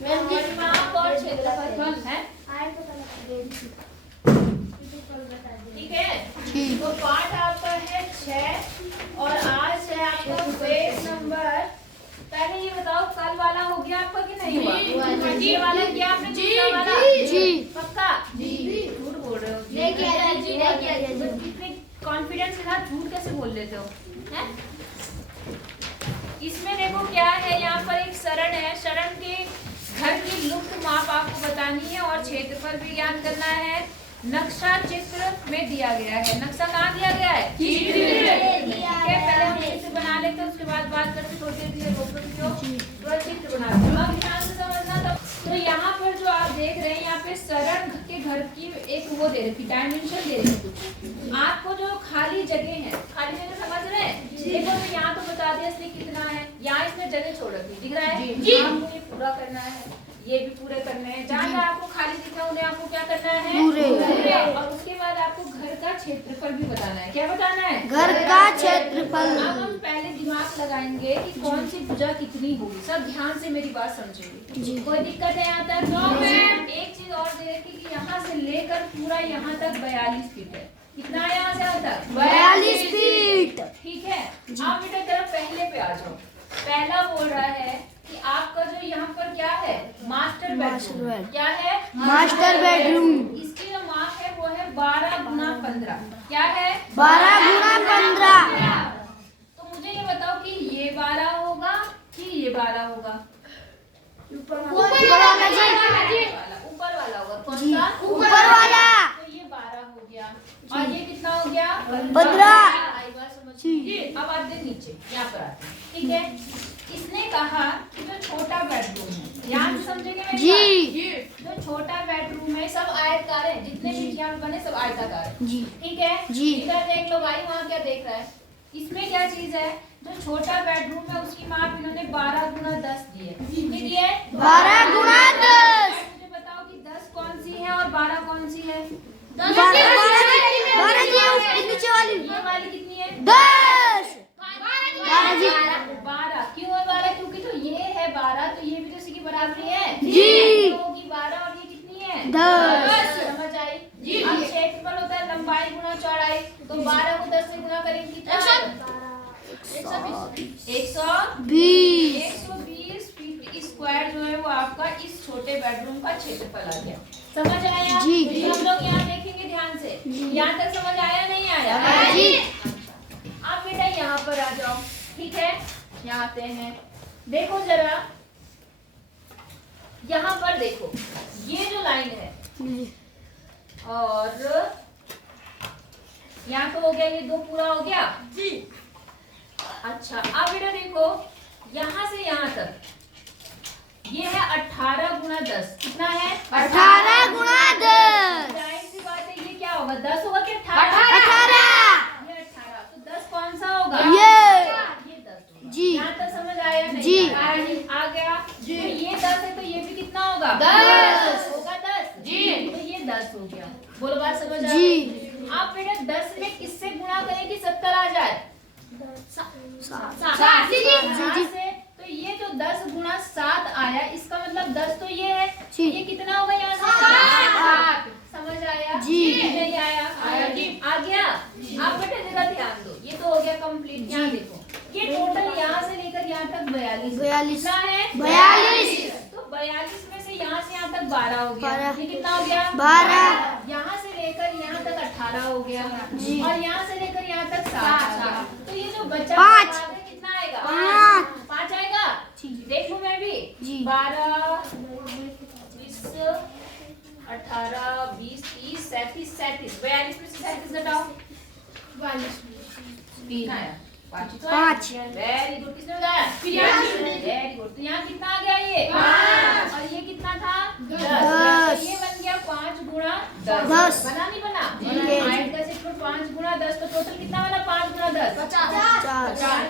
परिमाप और क्षेत्रफल है, ठीक है। तो पाठ आपका है 6 और आज है आपका पेज नंबर। पहले ये बताओ कल वाला हो गया आपका कि नहीं हुआ? जी वाला किया आपने? दूसरा वाला जी पक्का? जी झूठ बोल रहे हो? नहीं किया जी, नहीं किया। कितने कॉन्फिडेंस के साथ झूठ कैसे बोल लेते हो हैं? इसमें देखो क्या है, यहाँ पर एक शरण है, शरण के घर की लुप्त माप आपको बतानी है और क्षेत्रफल भी ज्ञान करना है। नक्शा चित्र में दिया गया है। नक्शा कहाँ दिया गया है? ठीक है, पहले हम चित्र बना लेते हैं, उसके बाद बात करते हैं। थोड़ी देर के लिए रोको, थोड़ा चित्र बनाते हैं। अब ध्यान से समझना। तो यहाँ पर जो आप देख रहे हैं, यहाँ पे शरण के घर की एक वो दे रखी, डायमेंशन दे रखी। आपको जो खाली जगह है, खाली जगह समझ रहे हैं? देखो तो यहाँ तो बता दिया इसने कितना है, यहाँ इसमें जगह छोड़ रखी, दिख रहा है? आपको ये पूरा करना है, ये भी पूरे करने हैं। जहाँ जहाँ आपको खाली दिखा उन्हें आपको क्या करना है? पूरे। और उसके बाद आपको घर का क्षेत्रफल भी बताना है। क्या बताना है? घर का क्षेत्रफल। अब हम पहले दिमाग लगाएंगे कि कौन सी भुजा कितनी होगी। सब ध्यान से मेरी बात समझेंगे। कोई दिक्कत है यहाँ तक? एक चीज और दे रखी कि यहाँ से लेकर पूरा यहाँ तक 42 फीट है। कितना है यहाँ से यहाँ तक? 42 फीट। ठीक है, आप बेटा जरा पहले पे आ जाओ। पहला बोल रहा है कि आपका जो यहाँ पर क्या है? Master bedroom. क्या है? Master bedroom. इसकी जो माप है वो है 12 गुना 15। क्या है? 12 गुना 15। तो मुझे ये बताओ कि ये 12 होगा कि ये 12 होगा? ऊपर वाला होगा। कौन सा? ऊपर वाला। तो ये 12 हो गया और ये कितना हो गया? 15। अब आते नीचे, यहाँ पर आते हैं, ठीक है। इसने कहा कि जो छोटा बेडरूम है, ध्यान से समझेंगे मेरी बात? जो छोटा बेडरूम है सब आयतकार है, जितने भी यहाँ बने सब आयताकार है, ठीक है। इधर देख लो भाई, वहाँ क्या देख रहा है? इसमें क्या चीज है? जो छोटा बेडरूम है उसकी माप इन्होंने 12 गुना 10 दी है। कितनी दी है? 12 गुना 10। मुझे बताओ कि 10 कौन सी है और 12 कौन सी है? 12 ये वाली कितनी है? 10। 12 क्यों है? 12 क्योंकि जो ये है 12 तो ये भी तो इसी की बराबरी है जी। तो होगी 12 और ये कितनी है? 10। समझ आई जी। अब क्षेत्रफल होता है लंबाई गुना चौड़ाई, तो 12 को 10 से गुना करेंगे कितना? 120 फीट स्क्वायर जो है वो आपका इस छोटे बेडरूम का क्षेत्रफल आ गया। समझ आया जी? हम लोग यहाँ देखेंगे ध्यान से। यहाँ तक समझ आया नहीं आया? जी। आप बेटा यहाँ पर आ जाओ, ठीक है। यहाँ आते हैं, देखो जरा यहाँ पर देखो, ये जो लाइन है और यहाँ तो हो गया, ये 2 पूरा हो गया जी। अच्छा अब बेटा देखो यहाँ से यहाँ तक ये है 18 गुना 10। कितना है? 18 गुना 10। जाहिर सी बात है ये क्या होगा? 10 होगा कि 18? 18। ये 18 तो 10 कौन सा होगा? ये 10 जी। यहाँ तक समझ आया नहीं? जी आ गया जी। तो ये 10 है तो ये भी कितना होगा? 10 होगा। 10 जी। तो ये 10 हो गया। बोलो बात समझ आई जी? आप बेटा 10 में किससे गुणा करें कि 70 आ जाए? 7 से। तो ये जो 10 गुना 7 आया, इसका मतलब 10 तो ये है, ये कितना होगा यहाँ से? 7। समझ आया जी? नहीं आया? आया जी। आ गया? आप बेटा जरा ध्यान दो, ये तो हो गया कंप्लीट। यहाँ देखो ये टोटल यहाँ से लेकर यहाँ तक 42 कितना है? 42। तो 42 में से यहाँ तक 12 हो गया। ये कितना हो गया? 12। यहाँ से लेकर यहाँ तक 18 हो गया और यहाँ से लेकर यहाँ तक 7 आ गया। तो ये जो बच्चा 5 कितना आएगा? 5 आएगा। देख लूं मैं भी 12 20 18 20 30 37 42 में से 37 घटाओ। 3 आया। 5। Very good. किसने बताया? Very good. तो यहाँ कितना आ गया? ये 5 और ये कितना था? 10। तो ये बन गया 5 गुना 10। बना नहीं बना? 5 गुना 10 तो टोटल कितना बना? 5 गुना 10 50।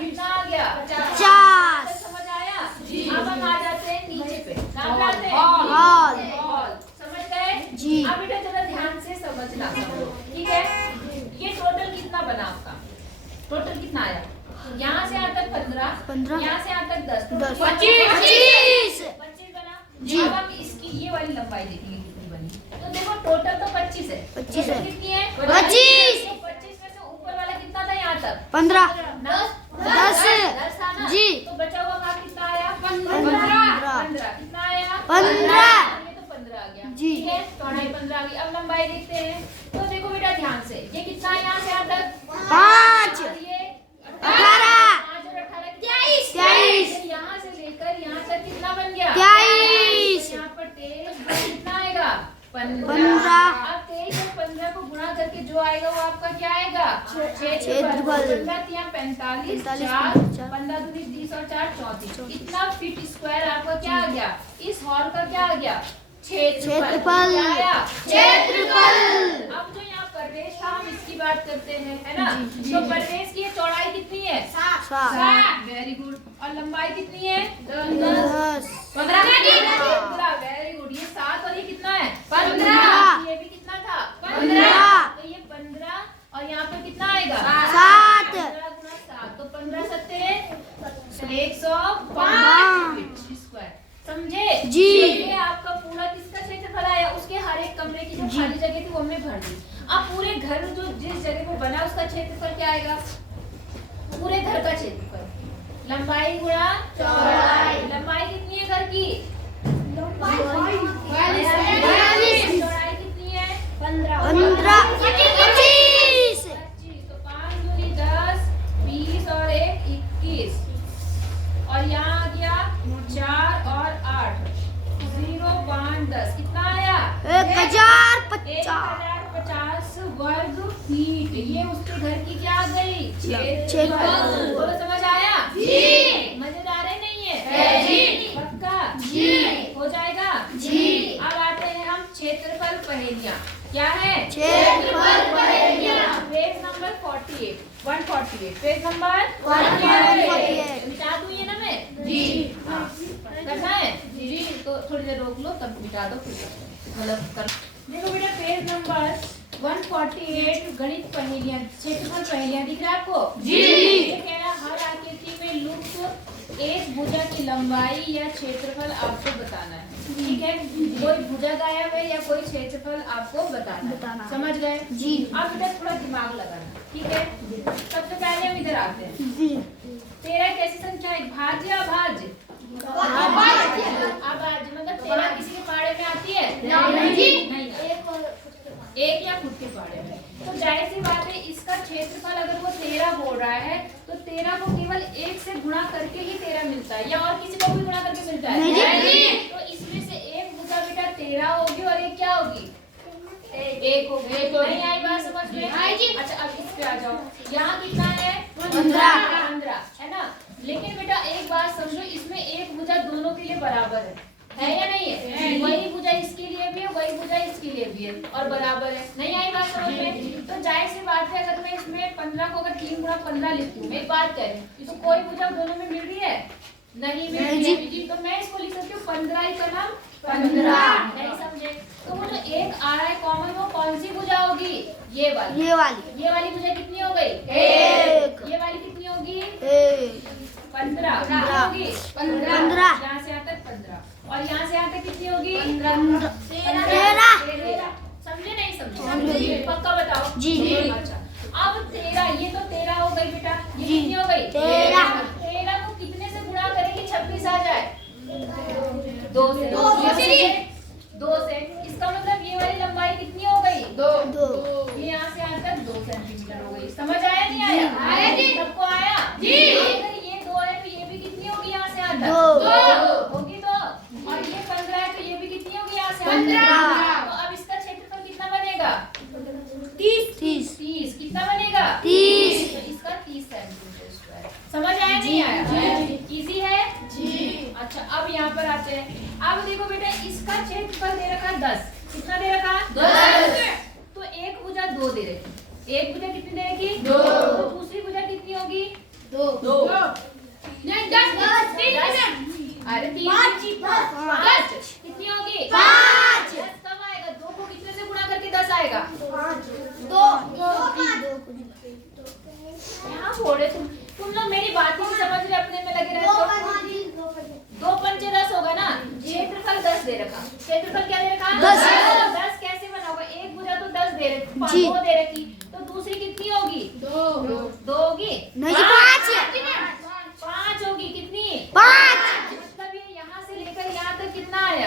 कितना आ गया? 50। समझ आया जी? अब हम आ जाते हैं नीचे पे। नाम लाते हैं हॉल। समझ गए जी? अब बेटा जरा ध्यान से समझना सब लोग, ठीक है। ये टोटल कितना बना आपका? टोटल कितना आया? यहाँ से यहाँ तक 15, यहाँ से यहाँ तक 10, 25 बना जी। 15। ये तो 15 आ गया। जी। ठीक है, चौड़ाई 15 आ गई। अब लंबाई देखते हैं। तो देखो बेटा ध्यान से, ये कितना है यहाँ से यहाँ तक? 5। और ये 18। 5 और 18 23। यहाँ से लेकर यहाँ तक कितना बन गया? 23। यहाँ पर 23 कितना आएगा? 15। 15। अब 23 और 15 को गुणा करके जो आएगा वो आपका क्या आएगा? क्षेत्रफल। 15 45 4 15 दूनी 30 और 4 34। कितना फीट स्क्वायर आपका क्या आ गया? इस हॉल का क्या आ गया? क्षेत्रफल। क्या आया? क्षेत्रफल। अब जो यहाँ प्रवेश था हम इसकी बात करते हैं, है ना? तो प्रवेश की चौड़ाई कितनी है? 7। Very good. और लंबाई कितनी है? 10। 15। Very good. ये 7 और ये कितना है? 15। ये भी कितना था? 15। तो ये 15 और यहाँ पर कितना आएगा? 7। 15 गुना 7 तो 15 सत्ते 105 फीट स्क्वायर। समझे? जी। ये आपका पूरा किसका क्षेत्रफल आया? उसके हर एक कमरे की जो खाली जगह थी वो हमने भर दी। अब पूरे घर जो जिस जगह पे बना उसका क्षेत्रफल क्या आएगा? पूरे घर का क्षेत्रफल लंबाई गुणा चौड़ाई। लंबाई कितनी है घर की? 42। चौड़ाई कितनी है? 15। 25। तो 5 दूनी 10 20 और 1 21। और यहाँ आ गया 4 और 8 0 5 10। कितना आया? 1050। 1050 वर्ग फीट। ये उसके घर की क्या आ गई? क्षेत्रफल। बोलो समझ आया? जी। मजेदार है नहीं है? जी। पक्का? जी। हो जाएगा? जी। अब आते हैं हम क्षेत्रफल पहेलियाँ। क्या है? क्षेत्रफल पहेलियाँ। Page number 148। Page number 148। मिटा दूं ये ना मैं? जी। हाँ। करना है? जी। तो थोड़ी देर रोक लो तब मिटा दो फिर मतलब कर। देखो बेटा पेज नंबर 148 गणित पहेलियाँ क्षेत्रफल पहेलियाँ दिख रहा है आपको? जी। ये कह रहा हर आकृति में लुप्त एक भुजा की लंबाई या क्षेत्रफल आपको बताना है। ठीक है, कोई भुजा गायब है या कोई क्षेत्रफल आपको बताना है। समझ गए? जी। अब बेटा थोड़ा दिमाग लगाना। ठीक है, सबसे पहले हम इधर आते हैं। जी। 13 कैसी संख्या है? भाज्य अभाज्य? अभाज्य मतलब 13 किसी के पाड़े में आती है? नहीं। एक या खुद के पाड़े में। तो जाहिर सी बात है इसका क्षेत्रफल अगर वो 13 बोल रहा है तो 13 को केवल 1 से गुणा करके ही 13 मिलता है या और किसी को भी गुणा करके मिलता है? नहीं। तो इसमें से एक भुजा बेटा 13 होगी और एक क्या होगी? एक होगी। नहीं आई बात समझ में? अच्छा अब इस पे आ जाओ। यहाँ कितना है? 15 है ना? लेकिन बेटा एक बात समझो, इसमें एक भुजा दोनों के लिए बराबर है या नहीं है? वही भुजा इसके लिए भी है, वही भुजा इसके लिए भी है और बराबर है। नहीं आई बात समझ में? तो जाहिर सी बात है अगर मैं इसमें 15 को अगर 3 गुणा 15 लिखती हूँ, एक बात कह रही हूँ, तो कोई भुजा दोनों में मिल रही है? नहीं मिल रही है। तो मैं इसको लिख सकती हूँ 15 का नाम 15। नहीं समझे? तो वो जो एक आ रहा है कॉमन वो कौन सी भुजा होगी? ये वाली। ये वाली भुजा कितनी हो गई? 1। ये वाली कितनी होगी? 15 होगी। 15 यहाँ से यहाँ तक 15 और यहाँ से यहाँ तक कितनी होगी? 13। समझे नहीं समझे? पक्का बताओ। जी। अच्छा अब 13, ये तो 13 हो गई बेटा। ये कितनी हो गई? 13 को कितने से गुणा करेंगे 26 आ जाए? 2 से। इसका मतलब ये वाली लंबाई कितनी हो गई? 2। ये यहाँ से यहाँ तक 2 सेंटीमीटर हो गई। समझ आया नहीं आया? सबको आया? जी। अगर ये 2 है तो ये भी कितनी होगी यहाँ से यहाँ तक? 2 होगी। 2 और ये 15 है तो ये भी कितनी होगी यहाँ से? 15। तो अब इसका क्षेत्रफल कितना बनेगा? 30। कितना बनेगा? 30। तो इसका 30 सेंटीमीटर स्क्वायर। समझ आया नहीं आया? इजी है? जी। अच्छा अब यहाँ पर आते हैं। अब देखो बेटा इसका क्षेत्रफल दे रखा 10। कितना दे रखा? 10। तो एक भुजा 2 दे रखी। एक भुजा कितनी दे रखी? 2। तो दूसरी भुजा कितनी होगी? 2। नहीं 10। अरे 5 कितनी होगी? 5। 10 कब आएगा? 2 को कितने से गुणा करके 10 आएगा? 2। यहाँ बोले तुम लोग मेरी बात ही नहीं समझ रहे, अपने में लगे रहते हो। 2 पंचे 10 होगा ना? क्षेत्रफल 10 दे रखा। क्षेत्रफल क्या दे रखा? 10 कैसे बना होगा? एक भुजा तो 10 दे रखी, 2 दे रखी, तो दूसरी कितनी होगी? 2 होगी? नहीं 5 होगी। कितनी? 5। मतलब ये यहाँ से लेकर यहाँ तक कितना आया?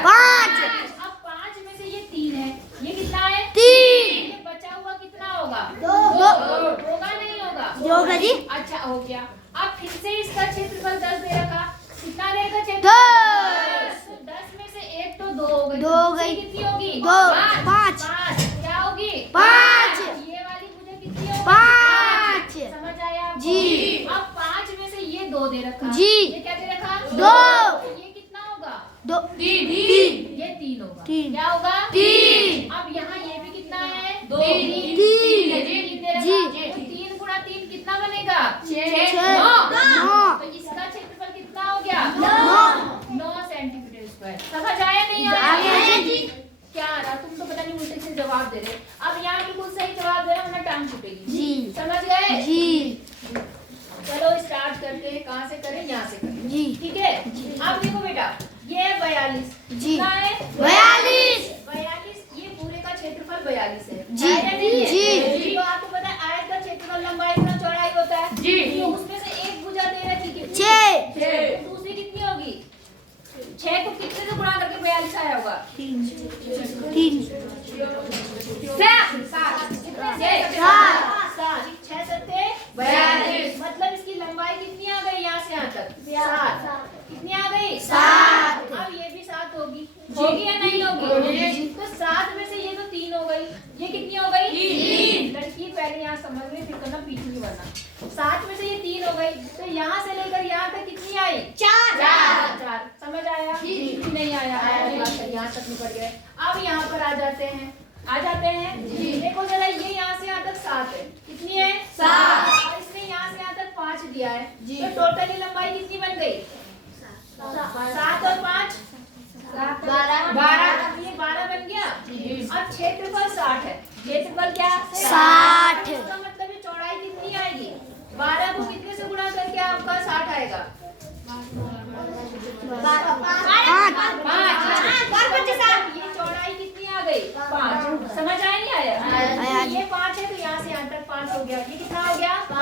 दो, पाँच। पाँच क्या होगी? पाँच। ये वाली भुजा कितनी होगी? पाँच। समझ आया आपको? जी। अब पाँच में से ये दो दे रखा। जी। ये क्या दे रखा? दो। ये कितना होगा? दो, तीन। तीन। ये तीन होगा। तीन। क्या होगा? तीन। अब यहाँ ये भी कितना है? दो। तीन। तीन। है, तीन दे रखा। जी। तो तीन गुणा तीन कितना बनेगा? छः। नौ। नौ। तो इसका क्षेत्रफल कितना हो गया? 9 सेंटीमीटर स्क्वायर। समझ आया नहीं आ गया जी। क्या आ रहा? तुम तो पता नहीं उल्टे से जवाब दे रहे। अब यहाँ बिल्कुल सही जवाब दे रहे हो, वरना टांग छूटेगी। जी। समझ गए? जी। चलो स्टार्ट करते हैं। कहाँ से करें? यहाँ से करें। जी। ठीक है। अब देखो बेटा, ये है 42। जी। कितना है? 42। 42। ये पूरे का क्षेत्रफल 42 है। जी। है या नहीं है? जी। तो आपको पता है आयत का क्षेत्रफल लंबाई गुणा चौड़ाई होता है। जी। तो उसमें से एक भुजा दे रखी कितनी? 6। तो दूसरी कितनी होगी? 6 को कितने से गुणा करके 42 आया होगा? 3 3 सात। कितने से? सात। 6 सत्ते 42। मतलब इसकी लंबाई कितनी आ गई यहाँ से यहाँ तक? 7। कितनी आ गई? 7। अब ये भी 7 होगी। होगी या नहीं होगी? तो 7 में से ये तो 3 हो गई। ये कितनी हो गई? 3। लड़की पहले यहाँ समझ में, फिर करना पीछे की वरना। 7 में से ये 3 हो गई। तो यहाँ से लेकर यहाँ तक कितनी आई? 4। समझ आया? नहीं आया? यहाँ तक निपट गए। अब यहाँ पर आ जाते हैं। देखो जरा, ये यहाँ से यहाँ तक 7 है। कितनी है? 7। और इसने यहाँ से यहाँ तक 5 दिया है। तो टोटली लंबाई कितनी बन गई? 7 और 5 12। अब ये 12 बन गया। अब क्षेत्रफल 60 है। क्षेत्रफल क्या? 60। इसका मतलब ये चौड़ाई कितनी आएगी? 12 को कितने से गुणा करके आपका 60 आएगा? 5। ये चौड़ाई कितनी आ गई? 5। समझ आया नहीं आया? आया। ये 5 है तो यहाँ से यहाँ तक 5 हो गया। ये कितना हो गया? 5।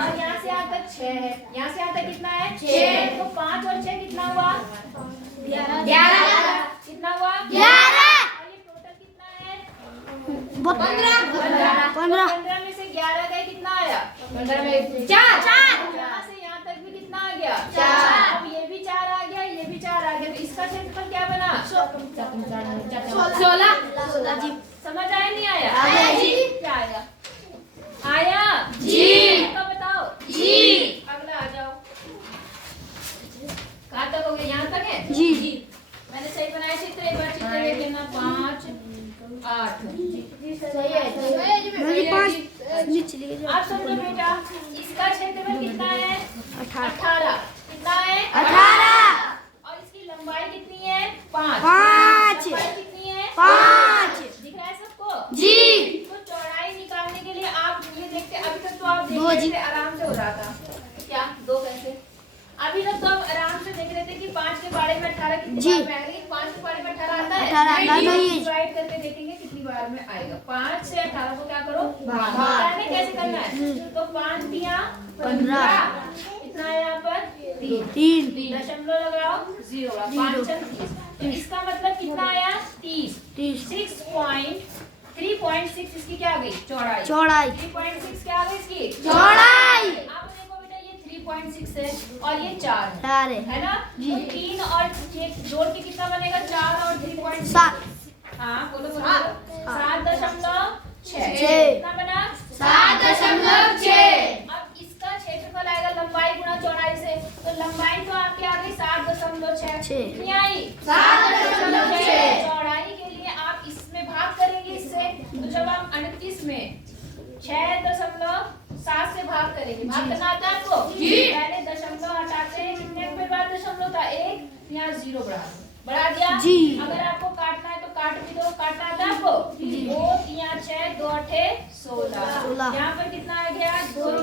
और यहाँ से यहाँ तक 6 है। यहाँ से यहाँ तक कितना है? 6। तो 5 और 6 कितना हुआ? 11। कितना हुआ? 11। और ये टोटल कितना है? 15 15 में से 11 गए, कितना आया? 15 में 4। यहाँ से यहाँ तक भी कितना आ गया? 4। अब ये भी 4 आ गया, ये भी 4 आ गया। तो इसका क्षेत्रफल क्या बना? 16। जी। समझ आया नहीं आया? आया जी। क्या आया? आया जी। तो बताओ जी। अगला आ जाओ। कहाँ तक हो गया? यहाँ तक है? जी। मैंने सही बनाया चित्र? एक बार चित्र देख लेना। 5 8 सही है। मेरी 5 नीचे चली गई। आप समझो बेटा, इसका क्षेत्रफल कितना है? 18। कितना है? 18। और इसकी लंबाई कितनी है? 5। 5। चौड़ाई कितनी है? 5। दिख रहा है सबको? जी। तो चौड़ाई निकालने के लिए आप ये देखते, अभी तक तो आप देख दो रहे जी। थे, आराम से हो रहा था। क्या 2 कैसे? अभी तक तो आप आराम से देख रहे थे कि 5 के बारे में 18 कितनी जी। बार में आएगा। लेकिन 5 के बारे में 18 आता है? 18 आता है, नहीं। डिवाइड करके देखेंगे कितनी बार में आएगा। 5 से 18 को क्या करो? भाग। कैसे करना है? तो 5 दिया 15। कितना है यहाँ पर? 3। 3 दशमलव लगाओ, 0। 5 30। तो इसका मतलब कितना आया? 30। 3.6 इसकी क्या आ गई? चौड़ाई। 3.6 क्या आ गई इसकी? चौड़ाई। अब देखो बेटा, ये 3.6 है और ये 4 है। 4 है ना? जी। तो 3 और 6 जोड़ के कितना बनेगा? 4 और 3.6। 7 हाँ बोलो 7.6। छः। कितना बना? 7.6। अब इसका क्षेत्रफल आएगा लंबाई गुणा चौड़ाई से। तो लंबाई तो आपकी आ गई 7.6। कितनी आई? 7.6। चौड़ाई के लिए आप इसमें भाग करेंगे इससे। तो जब आप 38 में 6.7 से भाग करेंगे, भाग करना आता है आपको? पहले दशमलव हटाते हैं, कितने पे बाद दशमलव था? 1। यहाँ 0 बढ़ा दिया। जी। अगर आपको काटना है तो काट भी दो। काटना आता है आपको? 2 3 6 2 8 16। यहाँ पर कितना आ गया? 2 2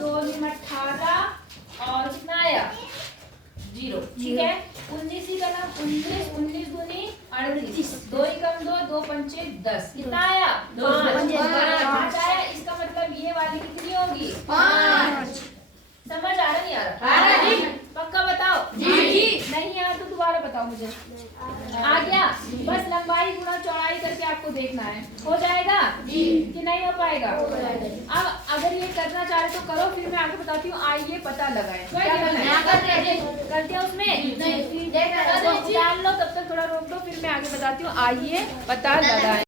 2 18 और कितना आया? 0। ठीक है। 19 ही करना। 19 19 दूनी 38। 2 ही कम 2 2 पंचे 10। कितना आया? 5 आया। इसका मतलब ये वाली कितनी होगी? 5। समझ आ रहा नहीं आ रहा? पक्का बताओ। जी। नहीं आ रहा तो दोबारा बताओ मुझे। आ गया। बस लंबाई गुणा चौड़ाई करके आपको देखना है, हो जाएगा कि नहीं हो पाएगा। अब अगर ये करना चाहे तो करो, फिर मैं आगे बताती हूँ। आइए पता लगाएं। क्या करना है? कर दिया उसमें तो डाल लो, तब तक थोड़ा रोक दो, फिर मैं आगे बताती हूँ। आइए पता लगाएं।